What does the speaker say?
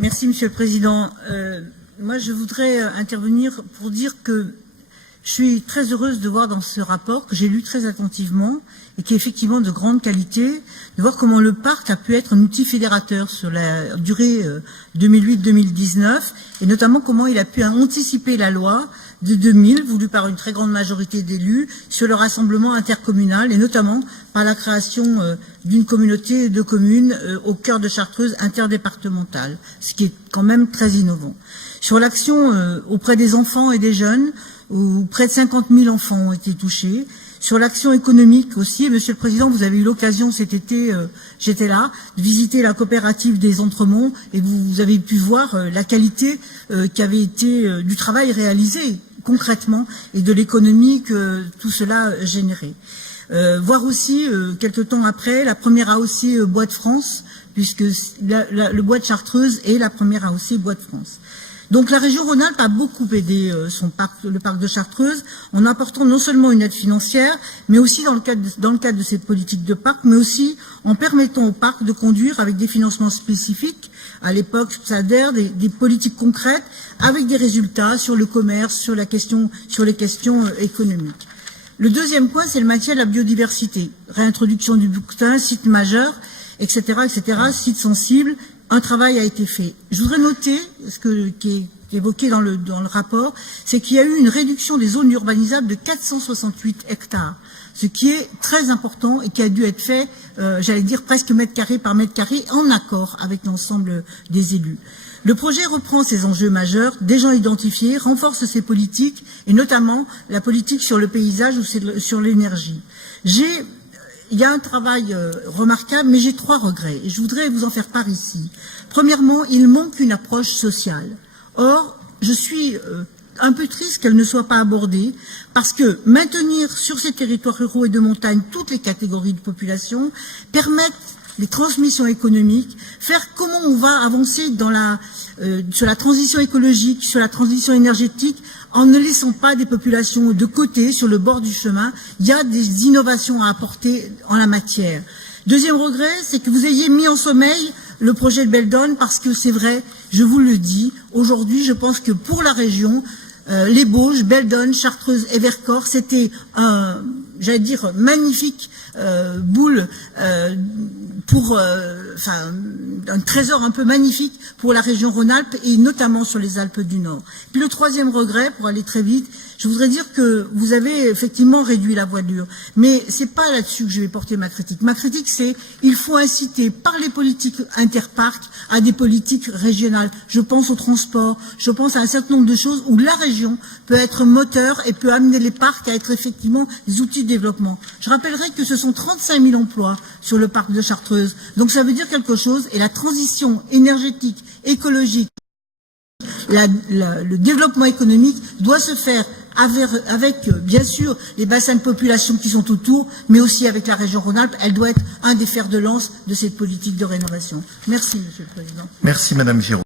Merci, Monsieur le Président. Moi, je voudrais intervenir pour dire que je suis très heureuse de voir dans ce rapport, que j'ai lu très attentivement, et qui est effectivement de grande qualité, de voir comment le parc a pu être un outil fédérateur sur la durée 2008-2019, et notamment comment il a pu anticiper la loi de 2000, voulue par une très grande majorité d'élus, sur le rassemblement intercommunal, et notamment par la création d'une communauté de communes au cœur de Chartreuse interdépartementale, ce qui est quand même très innovant. Sur l'action auprès des enfants et des jeunes, où près de 50 000 enfants ont été touchés. Sur l'action économique aussi, Monsieur le Président, vous avez eu l'occasion cet été, j'étais là, de visiter la coopérative des Entremonts et vous avez pu voir la qualité qui avait été du travail réalisé concrètement et de l'économie que tout cela générait. Voir aussi, quelques temps après, la première AOC Bois de France, puisque le bois de Chartreuse est la première AOC Bois de France. Donc la région Rhône-Alpes a beaucoup aidé le parc de Chartreuse en apportant non seulement une aide financière, mais aussi dans le cadre de cette politique de parc, mais aussi en permettant au parc de conduire avec des financements spécifiques, à l'époque SADER, des politiques concrètes, avec des résultats sur le commerce, sur les questions économiques. Le deuxième point, c'est le maintien de la biodiversité, réintroduction du bouquetin, site majeur, etc., site sensible. Un travail a été fait. Je voudrais noter qui est évoqué dans le rapport, c'est qu'il y a eu une réduction des zones urbanisables de 468 hectares, ce qui est très important et qui a dû être fait, j'allais dire presque mètre carré par mètre carré, en accord avec l'ensemble des élus. Le projet reprend ces enjeux majeurs, déjà identifiés, renforce ces politiques, et notamment la politique sur le paysage ou sur l'énergie. Il y a un travail remarquable, mais j'ai 3 regrets, et je voudrais vous en faire part ici. Premièrement, il manque une approche sociale. Or, je suis un peu triste qu'elle ne soit pas abordée, parce que maintenir sur ces territoires ruraux et de montagne toutes les catégories de population, permettre les transmissions économiques, faire comment on va avancer sur la transition écologique, sur la transition énergétique, en ne laissant pas des populations de côté, sur le bord du chemin. Il y a des innovations à apporter en la matière. Deuxième regret, c'est que vous ayez mis en sommeil le projet de Beldon, parce que c'est vrai, je vous le dis, aujourd'hui, je pense que pour la région, les Bauges, Beldon, Chartreuse et Vercors, c'était un magnifique boule un trésor un peu magnifique pour la région Rhône-Alpes et notamment sur les Alpes du Nord. Puis le troisième regret, pour aller très vite, je voudrais dire que vous avez effectivement réduit la voilure, mais c'est pas là-dessus que je vais porter ma critique. Ma critique, c'est il faut inciter par les politiques interparcs à des politiques régionales. Je pense au transport, je pense à un certain nombre de choses où la région peut être moteur et peut amener les parcs à être effectivement des outils de développement. Je rappellerai que ce sont 35 000 emplois sur le parc de Chartreuse. Donc ça veut dire quelque chose, et la transition énergétique, écologique, le développement économique doit se faire avec bien sûr les bassins de population qui sont autour, mais aussi avec la région Rhône-Alpes. Elle doit être un des fers de lance de cette politique de rénovation. Merci, Monsieur le Président. Merci, Madame Giraud.